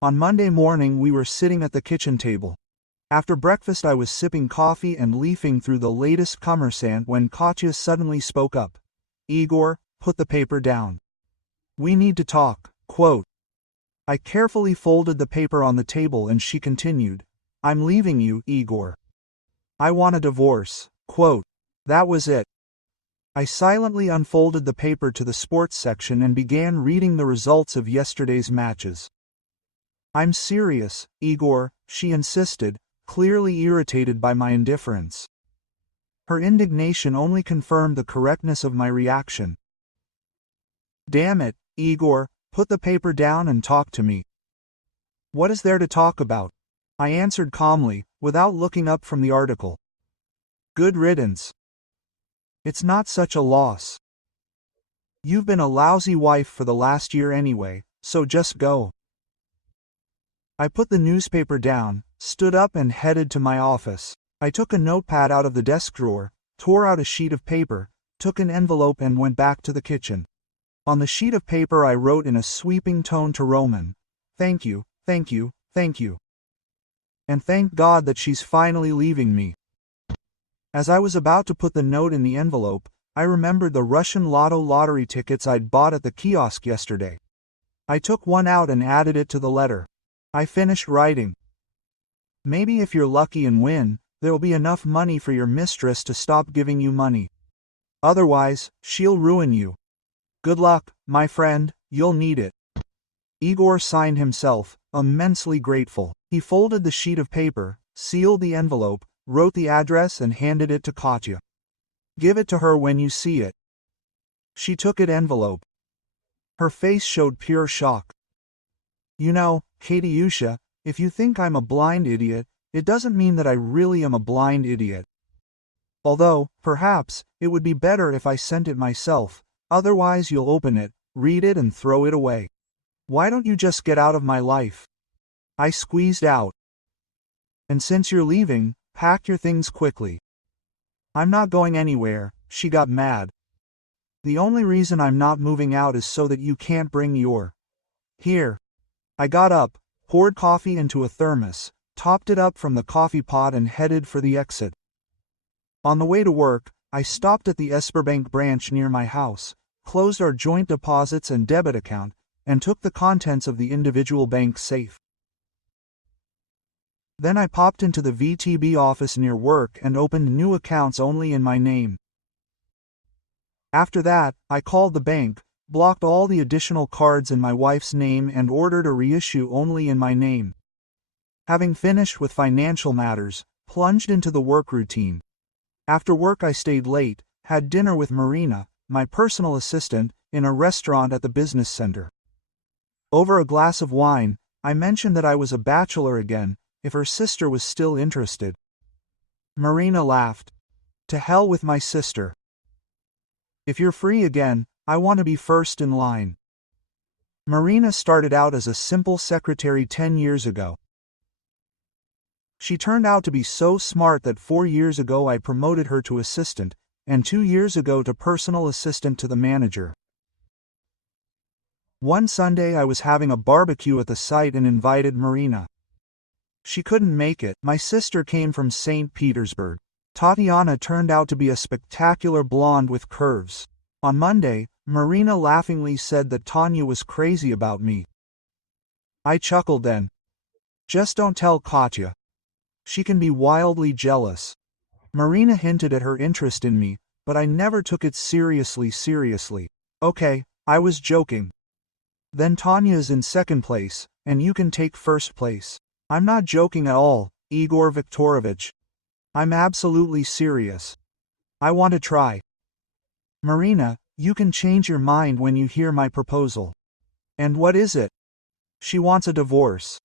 On Monday morning we were sitting at the kitchen table. After breakfast I was sipping coffee and leafing through the latest kommersant when Katya suddenly spoke up. "Igor, put the paper down. We need to talk." Quote. I carefully folded the paper on the table and she continued. "I'm leaving you, Igor. I want a divorce." Quote. That was it. I silently unfolded the paper to the sports section and began reading the results of yesterday's matches. "I'm serious, Igor," she insisted, clearly irritated by my indifference. Her indignation only confirmed the correctness of my reaction. "Damn it, Igor, put the paper down and talk to me." "What is there to talk about?" I answered calmly, without looking up from the article. "Good riddance. It's not such a loss. You've been a lousy wife for the last year anyway, so just go." I put the newspaper down, stood up and headed to my office. I took a notepad out of the desk drawer, tore out a sheet of paper, took an envelope and went back to the kitchen. On the sheet of paper I wrote in a sweeping tone to Roman, "Thank you, thank you, thank you. And thank God that she's finally leaving me." As I was about to put the note in the envelope, I remembered the Russian lotto lottery tickets I'd bought at the kiosk yesterday. I took one out and added it to the letter. I finished writing. "Maybe if you're lucky and win, there'll be enough money for your mistress to stop giving you money. Otherwise, she'll ruin you. Good luck, my friend, you'll need it." Igor signed himself, immensely grateful. He folded the sheet of paper, sealed the envelope, wrote the address and handed it to Katya. "Give it to her when you see it." She took it envelope. Her face showed pure shock. "You know, Katyusha, if you think I'm a blind idiot, it doesn't mean that I really am a blind idiot. Although, perhaps, it would be better if I sent it myself, otherwise you'll open it, read it and throw it away. Why don't you just get out of my life?" I squeezed out. "And since you're leaving, pack your things quickly." "I'm not going anywhere," she got mad. "The only reason I'm not moving out is so that you can't bring your here." I got up, poured coffee into a thermos, topped it up from the coffee pot and headed for the exit. On the way to work, I stopped at the Sberbank branch near my house, closed our joint deposits and debit account, and took the contents of the individual bank safe. Then I popped into the VTB office near work and opened new accounts only in my name. After that, I called the bank, blocked all the additional cards in my wife's name and ordered a reissue only in my name. Having finished with financial matters, plunged into the work routine. After work I stayed late, had dinner with Marina, my personal assistant, in a restaurant at the business center. Over a glass of wine, I mentioned that I was a bachelor again, if her sister was still interested. Marina laughed. "To hell with my sister. If you're free again, I want to be first in line." Marina started out as a simple secretary 10 years ago. She turned out to be so smart that 4 years ago I promoted her to assistant, and 2 years ago to personal assistant to the manager. One Sunday I was having a barbecue at the site and invited Marina. She couldn't make it. My sister came from St. Petersburg. Tatiana turned out to be a spectacular blonde with curves. On Monday, Marina laughingly said that Tanya was crazy about me. I chuckled then. "Just don't tell Katya. She can be wildly jealous." Marina hinted at her interest in me, but I never took it seriously. "Okay, I was joking." "Then Tanya's in second place, and you can take first place." "I'm not joking at all, Igor Viktorovich. I'm absolutely serious. I want to try." "Marina, you can change your mind when you hear my proposal." "And what is it?" "She wants a divorce."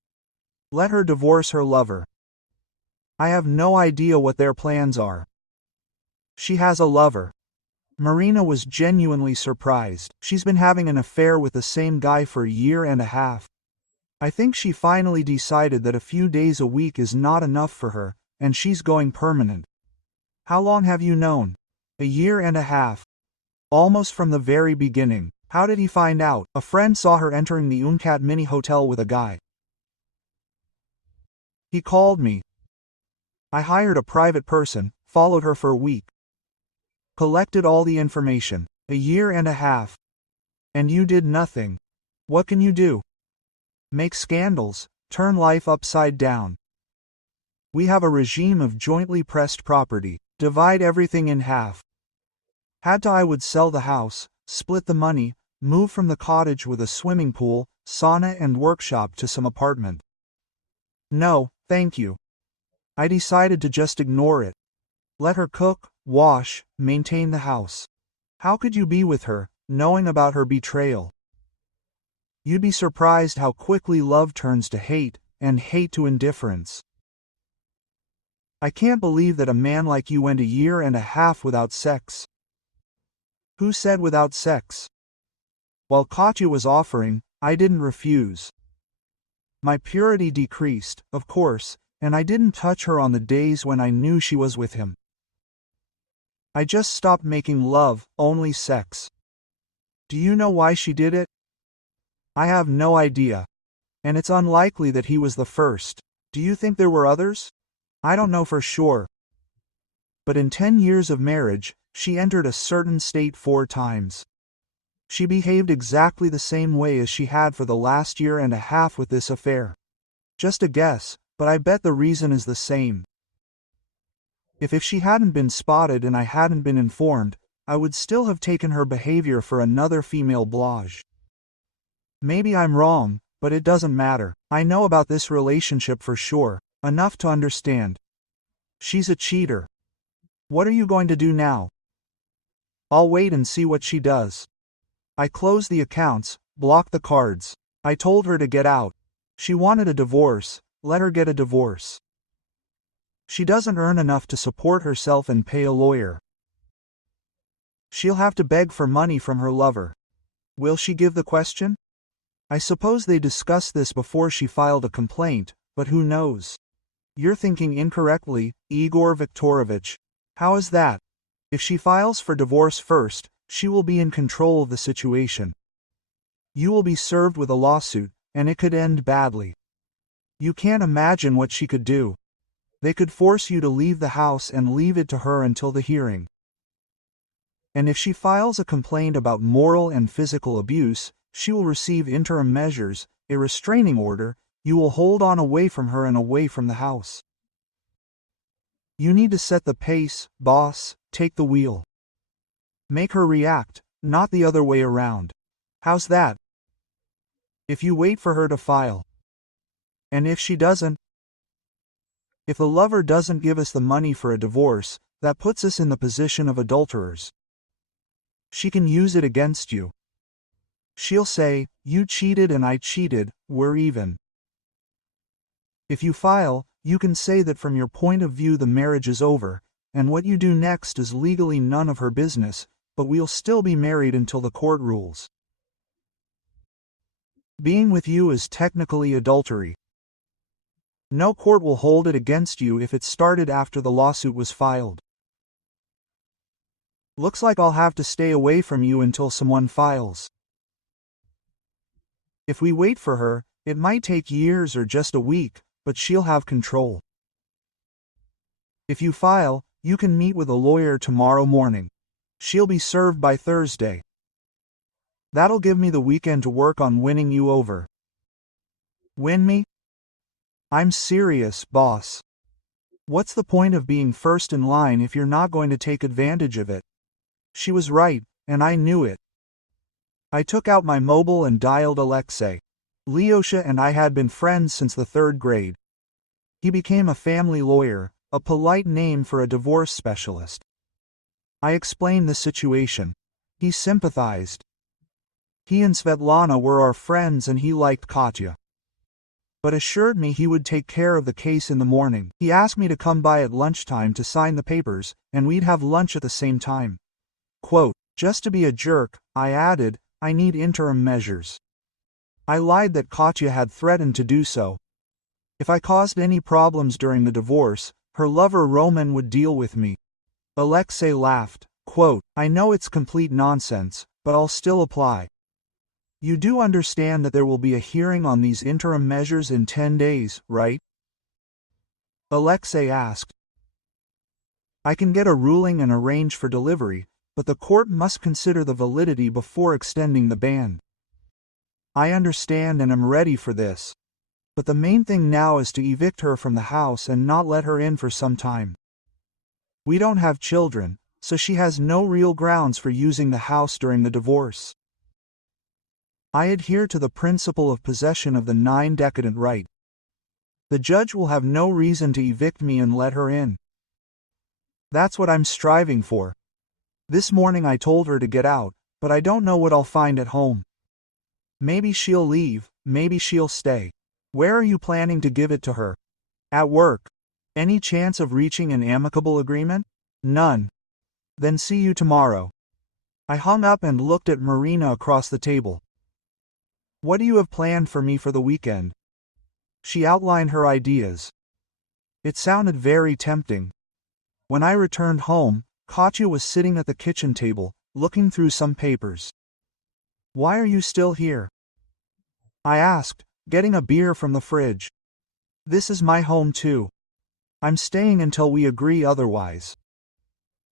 "Let her divorce her lover." "I have no idea what their plans are." "She has a lover." Marina was genuinely surprised. "She's been having an affair with the same guy for a year and a half. I think she finally decided that a few days a week is not enough for her, and she's going permanent." "How long have you known?" "A year and a half. Almost from the very beginning." "How did he find out?" "A friend saw her entering the Uncat Mini Hotel with a guy. He called me. I hired a private person, followed her for a week. Collected all the information. 1.5 years. And you did nothing. What can you do? Make scandals, turn life upside down. We have a regime of jointly pressed property, divide everything in half. I would sell the house, split the money, move from the cottage with a swimming pool, sauna and workshop to some apartment. No, thank you. I decided to just ignore it. Let her cook, wash, maintain the house. How could you be with her, knowing about her betrayal? You'd be surprised how quickly love turns to hate, and hate to indifference. I can't believe that a man like you went 1.5 years without sex. Who said without sex? While Katya was offering, I didn't refuse. My purity decreased, of course, and I didn't touch her on the days when I knew she was with him. I just stopped making love, only sex. Do you know why she did it? I have no idea. And it's unlikely that he was the first. Do you think there were others? I don't know for sure. But in 10 years of marriage, she entered a certain state 4 times. She behaved exactly the same way as she had for the last 1.5 years with this affair. Just a guess, but I bet the reason is the same. If she hadn't been spotted and I hadn't been informed, I would still have taken her behavior for another female blage. Maybe I'm wrong, but it doesn't matter. I know about this relationship for sure, enough to understand. She's a cheater. What are you going to do now? I'll wait and see what she does. I closed the accounts, blocked the cards. I told her to get out. She wanted a divorce, let her get a divorce. She doesn't earn enough to support herself and pay a lawyer. She'll have to beg for money from her lover. Will she give the question? I suppose they discussed this before she filed a complaint, but who knows? You're thinking incorrectly, Igor Viktorovich. How is that? If she files for divorce first, she will be in control of the situation. You will be served with a lawsuit, and it could end badly. You can't imagine what she could do. They could force you to leave the house and leave it to her until the hearing. And if she files a complaint about moral and physical abuse, she will receive interim measures, a restraining order. You will hold on away from her and away from the house. You need to set the pace, boss, take the wheel. Make her react, not the other way around. How's that? If you wait for her to file. And if she doesn't? If the lover doesn't give us the money for a divorce, that puts us in the position of adulterers. She can use it against you. She'll say, you cheated and I cheated, we're even. If you file, you can say that from your point of view the marriage is over, and what you do next is legally none of her business, but we'll still be married until the court rules. Being with you is technically adultery. No court will hold it against you if it started after the lawsuit was filed. Looks like I'll have to stay away from you until someone files. If we wait for her, it might take years or just a week, but she'll have control. If you file, you can meet with a lawyer tomorrow morning. She'll be served by Thursday. That'll give me the weekend to work on winning you over. Win me? I'm serious, boss. What's the point of being first in line if you're not going to take advantage of it? She was right, and I knew it. I took out my mobile and dialed Alexei. Lyosha and I had been friends since the 3rd grade. He became a family lawyer, a polite name for a divorce specialist. I explained the situation. He sympathized. He and Svetlana were our friends and he liked Katya. But assured me he would take care of the case in the morning. He asked me to come by at lunchtime to sign the papers, and we'd have lunch at the same time. Quote, just to be a jerk, I added, I need interim measures. I lied that Katya had threatened to do so. If I caused any problems during the divorce, her lover Roman would deal with me. Alexei laughed. Quote, I know it's complete nonsense, but I'll still apply. You do understand that there will be a hearing on these interim measures in 10 days, right? Alexei asked. I can get a ruling and arrange for delivery, but the court must consider the validity before extending the ban. I understand and am ready for this. But the main thing now is to evict her from the house and not let her in for some time. We don't have children, so she has no real grounds for using the house during the divorce. I adhere to the principle of possession of the 9 decadent right. The judge will have no reason to evict me and let her in. That's what I'm striving for. This morning I told her to get out, but I don't know what I'll find at home. Maybe she'll leave, maybe she'll stay. Where are you planning to give it to her? At work. Any chance of reaching an amicable agreement? None. Then see you tomorrow. I hung up and looked at Marina across the table. What do you have planned for me for the weekend? She outlined her ideas. It sounded very tempting. When I returned home, Katya was sitting at the kitchen table, looking through some papers. Why are you still here? I asked, getting a beer from the fridge. This is my home too. I'm staying until we agree otherwise.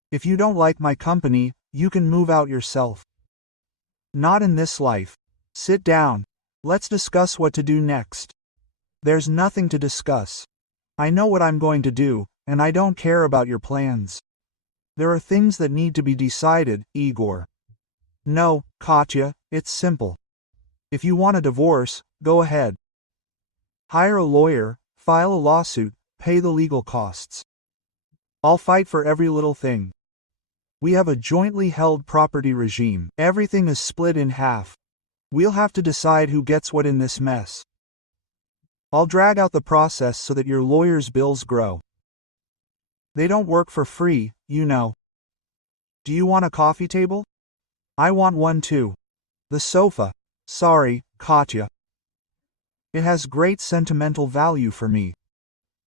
If you don't like my company, you can move out yourself. Not in this life. Sit down. Let's discuss what to do next. There's nothing to discuss. I know what I'm going to do, and I don't care about your plans. There are things that need to be decided, Igor. No, Katya, it's simple. If you want a divorce, go ahead. Hire a lawyer, file a lawsuit, pay the legal costs. I'll fight for every little thing. We have a jointly held property regime. Everything is split in half. We'll have to decide who gets what in this mess. I'll drag out the process so that your lawyer's bills grow. They don't work for free, you know. Do you want a coffee table? I want one too. The sofa. Sorry, Katya. It has great sentimental value for me.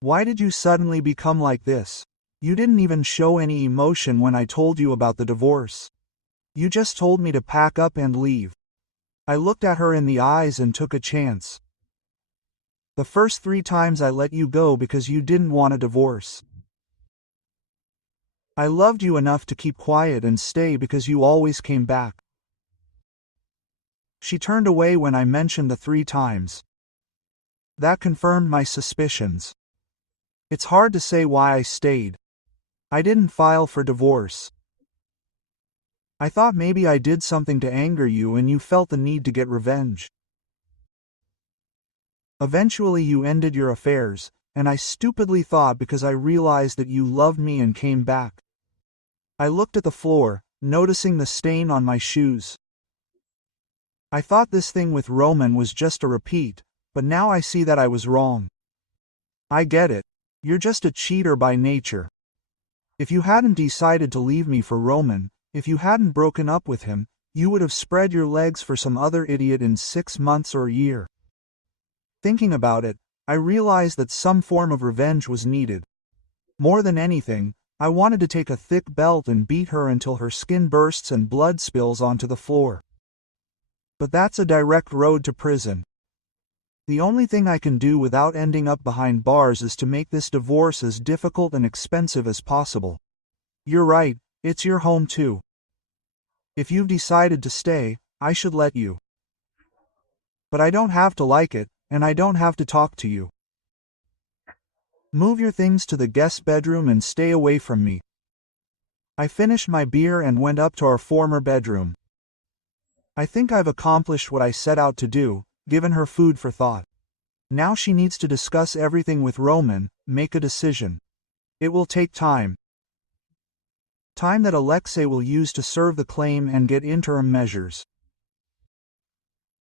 Why did you suddenly become like this? You didn't even show any emotion when I told you about the divorce. You just told me to pack up and leave. I looked at her in the eyes and took a chance. The first 3 times I let you go because you didn't want a divorce. I loved you enough to keep quiet and stay because you always came back. She turned away when I mentioned the 3 times. That confirmed my suspicions. It's hard to say why I stayed. I didn't file for divorce. I thought maybe I did something to anger you and you felt the need to get revenge. Eventually you ended your affairs, and I stupidly thought because I realized that you loved me and came back. I looked at the floor, noticing the stain on my shoes. I thought this thing with Roman was just a repeat, but now I see that I was wrong. I get it. You're just a cheater by nature. If you hadn't decided to leave me for Roman, if you hadn't broken up with him, you would have spread your legs for some other idiot in 6 months or a year. Thinking about it, I realized that some form of revenge was needed. More than anything, I wanted to take a thick belt and beat her until her skin bursts and blood spills onto the floor. But that's a direct road to prison. The only thing I can do without ending up behind bars is to make this divorce as difficult and expensive as possible. You're right, it's your home too. If you've decided to stay, I should let you. But I don't have to like it, and I don't have to talk to you. Move your things to the guest bedroom and stay away from me. I finished my beer and went up to our former bedroom. I think I've accomplished what I set out to do, given her food for thought. Now she needs to discuss everything with Roman, make a decision. It will take time. Time that Alexei will use to serve the claim and get interim measures.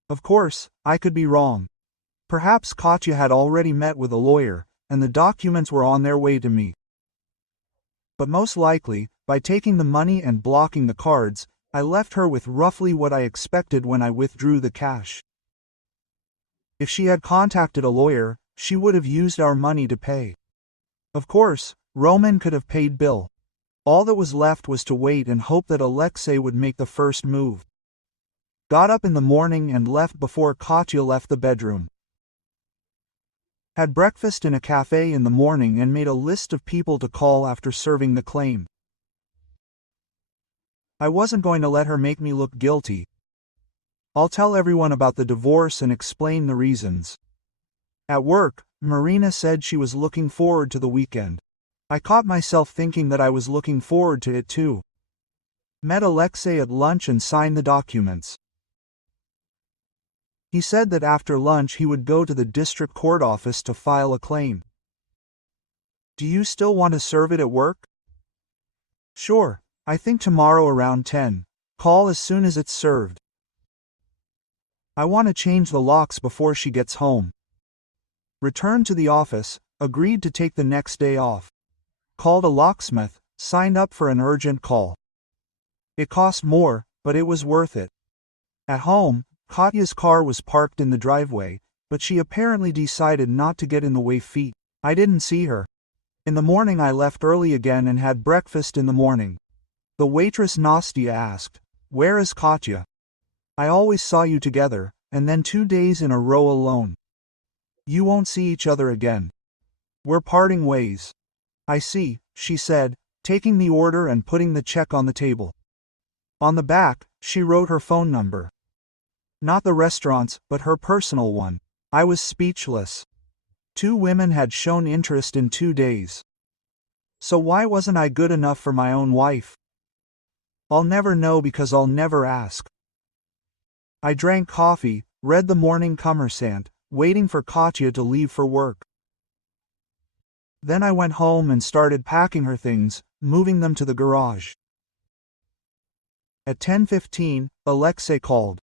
Of course, I could be wrong. Perhaps Katya had already met with a lawyer, and the documents were on their way to me. But most likely, by taking the money and blocking the cards, I left her with roughly what I expected when I withdrew the cash. If she had contacted a lawyer, she would have used our money to pay. Of course, Roman could have paid Bill. All that was left was to wait and hope that Alexei would make the first move. Got up in the morning and left before Katya left the bedroom. Had breakfast in a cafe in the morning and made a list of people to call after serving the claim. I wasn't going to let her make me look guilty. I'll tell everyone about the divorce and explain the reasons. At work, Marina said she was looking forward to the weekend. I caught myself thinking that I was looking forward to it too. Met Alexei at lunch and signed the documents. He said that after lunch he would go to the district court office to file a claim. Do you still want to serve it at work? Sure, I think tomorrow around 10. Call as soon as it's served. I want to change the locks before she gets home. Returned to the office, agreed to take the next day off. Called a locksmith, signed up for an urgent call. It cost more, but it was worth it. At home, Katya's car was parked in the driveway, but she apparently decided not to get in the way feet. I didn't see her. In the morning I left early again and had breakfast in the morning. The waitress Nastia asked, "Where is Katya? I always saw you together, and then 2 days in a row alone. You won't see each other again. We're parting ways." "I see," she said, taking the order and putting the check on the table. On the back, she wrote her phone number. Not the restaurant's, but her personal one. I was speechless. 2 women had shown interest in 2 days. So why wasn't I good enough for my own wife? I'll never know because I'll never ask. I drank coffee, read the morning commerçant, waiting for Katya to leave for work. Then I went home and started packing her things, moving them to the garage. At 10:15, Alexei called.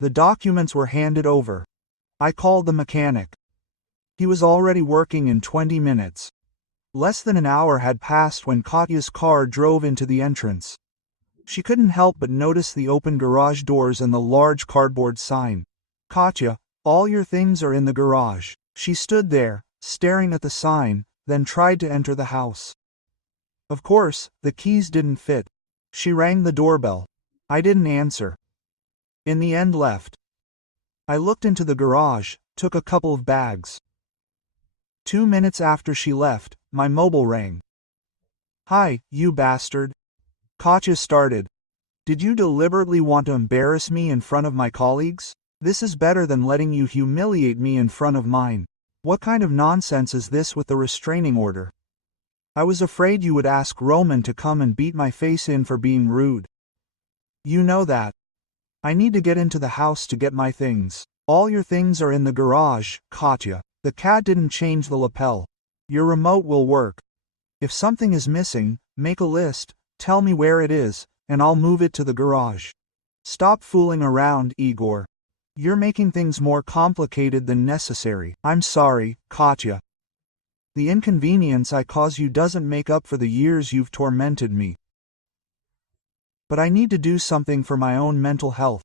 The documents were handed over. I called the mechanic. He was already working in 20 minutes. Less than an hour had passed when Katya's car drove into the entrance. She couldn't help but notice the open garage doors and the large cardboard sign. "Katya, all your things are in the garage." She stood there, staring at the sign, then tried to enter the house. Of course, the keys didn't fit. She rang the doorbell. I didn't answer. In the end left. I looked into the garage, took a couple of bags. 2 minutes after she left, my mobile rang. "Hi, you bastard." Katya started. "Did you deliberately want to embarrass me in front of my colleagues? This is better than letting you humiliate me in front of mine. What kind of nonsense is this with the restraining order? I was afraid you would ask Roman to come and beat my face in for being rude. You know that. I need to get into the house to get my things. All your things are in the garage, Katya. The cat didn't change the lapel. Your remote will work. If something is missing, make a list, tell me where it is, and I'll move it to the garage. Stop fooling around, Igor. You're making things more complicated than necessary." "I'm sorry, Katya. The inconvenience I cause you doesn't make up for the years you've tormented me. But I need to do something for my own mental health.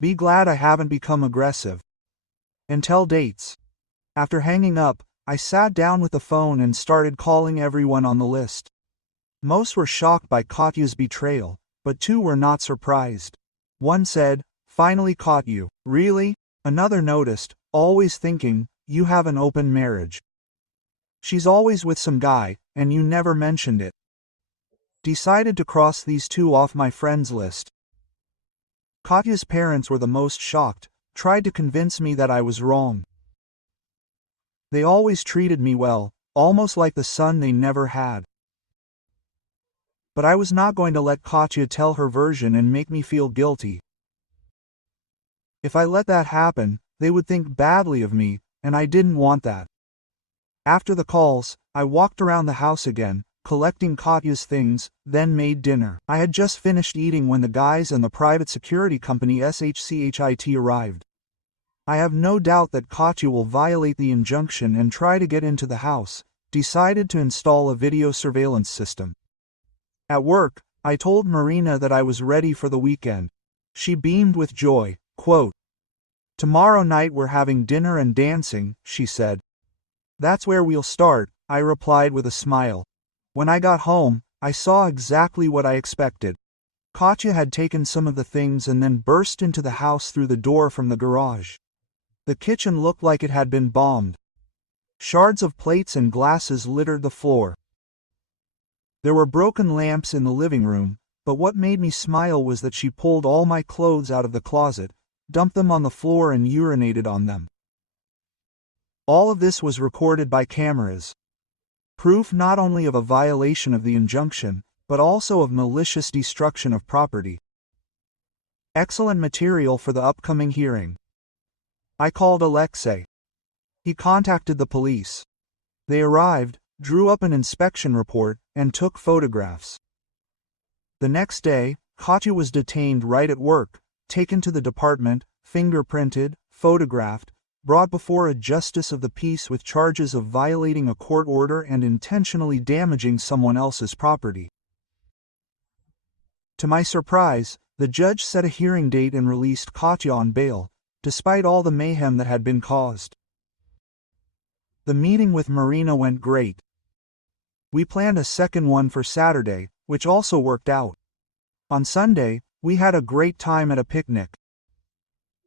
Be glad I haven't become aggressive. And tell dates." After hanging up, I sat down with the phone and started calling everyone on the list. Most were shocked by Katya's betrayal, but 2 were not surprised. One said, "Finally caught you." "Really?" Another noticed, "Always thinking, you have an open marriage. She's always with some guy, and you never mentioned it." Decided to cross these 2 off my friends list. Katya's parents were the most shocked, tried to convince me that I was wrong. They always treated me well, almost like the son they never had. But I was not going to let Katya tell her version and make me feel guilty. If I let that happen, they would think badly of me, and I didn't want that. After the calls, I walked around the house again, collecting Katya's things, then made dinner. I had just finished eating when the guys and the private security company SHCHIT arrived. I have no doubt that Katya will violate the injunction and try to get into the house. Decided to install a video surveillance system. At work, I told Marina that I was ready for the weekend. She beamed with joy, quote, "Tomorrow night we're having dinner and dancing," she said. "That's where we'll start," I replied with a smile. When I got home, I saw exactly what I expected. Katya had taken some of the things and then burst into the house through the door from the garage. The kitchen looked like it had been bombed. Shards of plates and glasses littered the floor. There were broken lamps in the living room, but what made me smile was that she pulled all my clothes out of the closet, dumped them on the floor and urinated on them. All of this was recorded by cameras. Proof not only of a violation of the injunction, but also of malicious destruction of property. Excellent material for the upcoming hearing. I called Alexei. He contacted the police. They arrived, drew up an inspection report, and took photographs. The next day, Katya was detained right at work, taken to the department, fingerprinted, photographed, brought before a justice of the peace with charges of violating a court order and intentionally damaging someone else's property. To my surprise, the judge set a hearing date and released Katya on bail, despite all the mayhem that had been caused. The meeting with Marina went great. We planned a second one for Saturday, which also worked out. On Sunday, we had a great time at a picnic.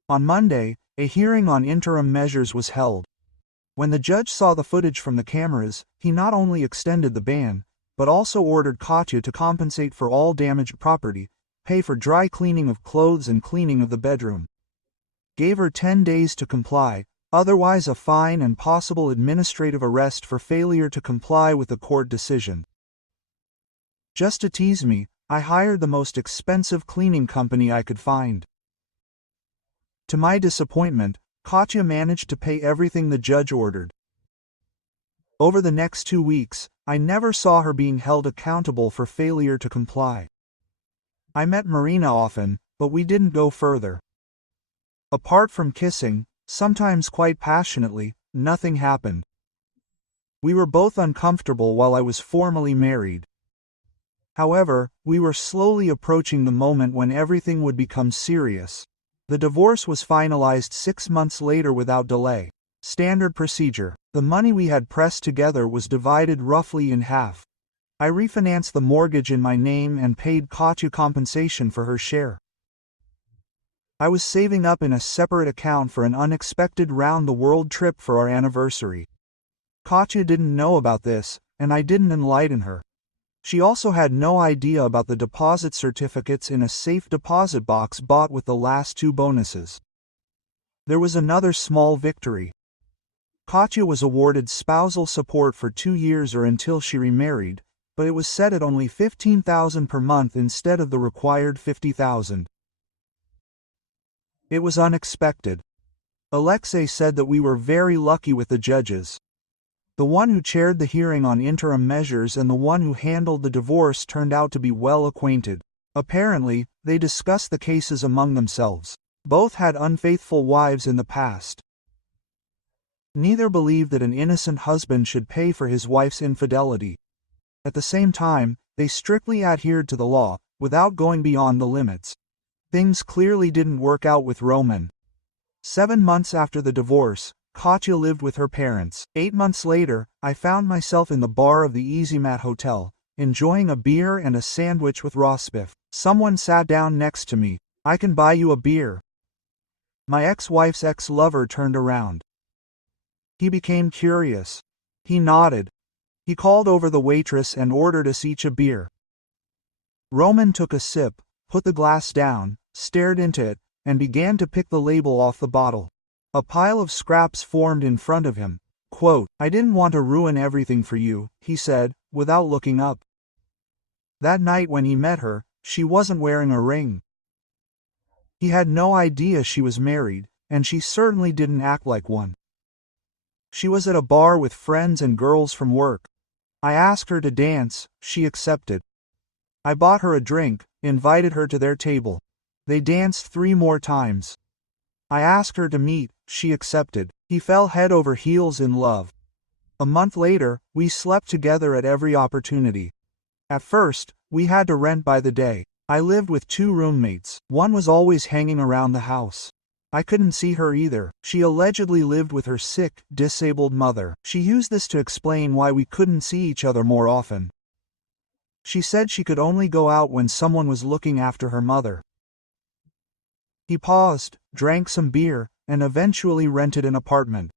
On Monday, a hearing on interim measures was held. When the judge saw the footage from the cameras, he not only extended the ban, but also ordered Katya to compensate for all damaged property, pay for dry cleaning of clothes and cleaning of the bedroom. Gave her 10 days to comply, otherwise a fine and possible administrative arrest for failure to comply with the court decision. Just to tease me, I hired the most expensive cleaning company I could find. To my disappointment, Katya managed to pay everything the judge ordered. Over the next 2 weeks, I never saw her being held accountable for failure to comply. I met Marina often, but we didn't go further. Apart from kissing, sometimes quite passionately, nothing happened. We were both uncomfortable while I was formally married. However, we were slowly approaching the moment when everything would become serious. The divorce was finalized 6 months later without delay. Standard procedure. The money we had pressed together was divided roughly in half. I refinanced the mortgage in my name and paid Katya compensation for her share. I was saving up in a separate account for an unexpected round-the-world trip for our anniversary. Katya didn't know about this, and I didn't enlighten her. She also had no idea about the deposit certificates in a safe deposit box bought with the last 2 bonuses. There was another small victory. Katya was awarded spousal support for 2 years or until she remarried, but it was set at only $15,000 per month instead of the required $50,000. It was unexpected. Alexei said that we were very lucky with the judges. The one who chaired the hearing on interim measures and the one who handled the divorce turned out to be well acquainted. Apparently, they discussed the cases among themselves. Both had unfaithful wives in the past. Neither believed that an innocent husband should pay for his wife's infidelity. At the same time, they strictly adhered to the law, without going beyond the limits. Things clearly didn't work out with Roman. 7 months after the divorce, Katya lived with her parents. 8 months later, I found myself in the bar of the Easymat Hotel, enjoying a beer and a sandwich with Rosbif. Someone sat down next to me. "I can buy you a beer." My ex-wife's ex-lover turned around. He became curious. He nodded. He called over the waitress and ordered us each a beer. Roman took a sip, put the glass down, stared into it, and began to pick the label off the bottle. A pile of scraps formed in front of him. Quote, "I didn't want to ruin everything for you," he said, without looking up. That night when he met her, she wasn't wearing a ring. He had no idea she was married, and she certainly didn't act like one. She was at a bar with friends and girls from work. I asked her to dance, she accepted. I bought her a drink, invited her to their table. They danced 3 more times. I asked her to meet, she accepted. He fell head over heels in love. A month later, we slept together at every opportunity. At first, we had to rent by the day. I lived with 2 roommates. One was always hanging around the house. I couldn't see her either. She allegedly lived with her sick, disabled mother. She used this to explain why we couldn't see each other more often. She said she could only go out when someone was looking after her mother. He paused, drank some beer, and eventually rented an apartment.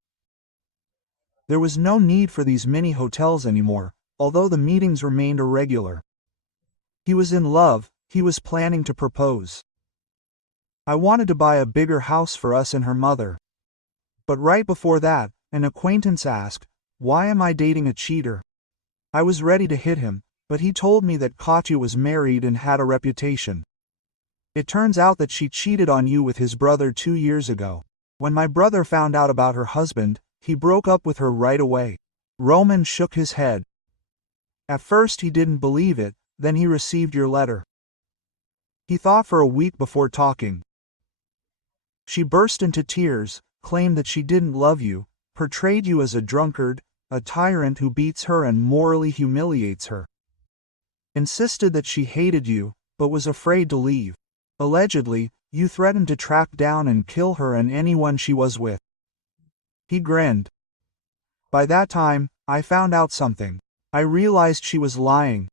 There was no need for these mini hotels anymore, although the meetings remained irregular. He was in love, he was planning to propose. I wanted to buy a bigger house for us and her mother. But right before that, an acquaintance asked, "Why am I dating a cheater?" I was ready to hit him, but he told me that Katya was married and had a reputation. It turns out that she cheated on you with his brother 2 years ago. When my brother found out about her husband, he broke up with her right away. Roman shook his head. At first he didn't believe it, then he received your letter. He thought for a week before talking. She burst into tears, claimed that she didn't love you, portrayed you as a drunkard, a tyrant who beats her and morally humiliates her. Insisted that she hated you, but was afraid to leave. Allegedly, you threatened to track down and kill her and anyone she was with. He grinned. By that time, I found out something. I realized she was lying.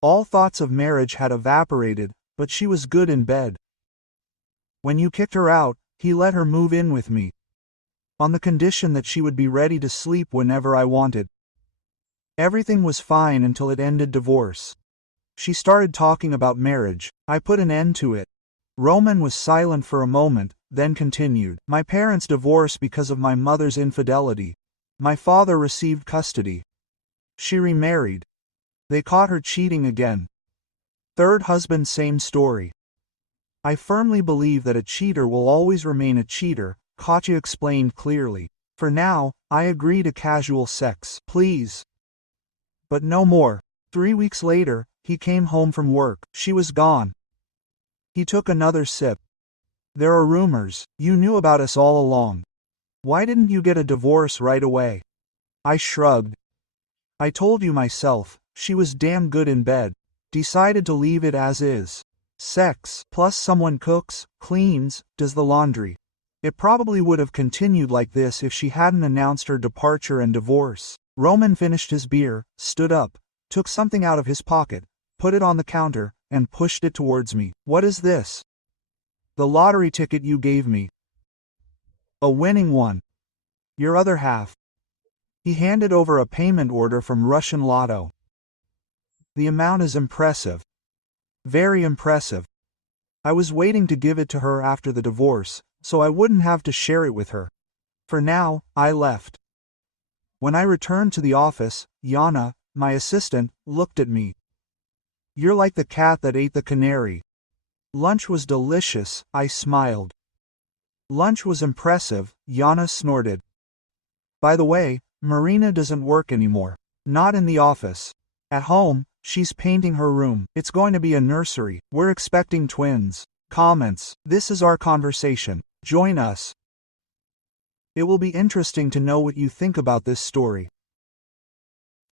All thoughts of marriage had evaporated, but she was good in bed. When you kicked her out, he let her move in with me, on the condition that she would be ready to sleep whenever I wanted. Everything was fine until it ended divorce. She started talking about marriage. I put an end to it. Roman was silent for a moment, then continued. My parents divorced because of my mother's infidelity. My father received custody. She remarried. They caught her cheating again. Third husband, same story. I firmly believe that a cheater will always remain a cheater, Katya explained clearly. For now, I agree to casual sex, please. But no more. 3 weeks later, he came home from work. She was gone. He took another sip. There are rumors. You knew about us all along. Why didn't you get a divorce right away? I shrugged. I told you myself, she was damn good in bed. Decided to leave it as is. Sex, plus someone cooks, cleans, does the laundry. It probably would have continued like this if she hadn't announced her departure and divorce. Roman finished his beer, stood up, took something out of his pocket, put it on the counter, and pushed it towards me. What is this? The lottery ticket you gave me. A winning one. Your other half. He handed over a payment order from Russian Lotto. The amount is impressive. Very impressive. I was waiting to give it to her after the divorce, so I wouldn't have to share it with her. For now, I left. When I returned to the office, Yana, my assistant, looked at me. You're like the cat that ate the canary. Lunch was delicious, I smiled. Lunch was impressive, Yana snorted. By the way, Marina doesn't work anymore. Not in the office. At home, she's painting her room. It's going to be a nursery. We're expecting twins. Comments. This is our conversation. Join us. It will be interesting to know what you think about this story.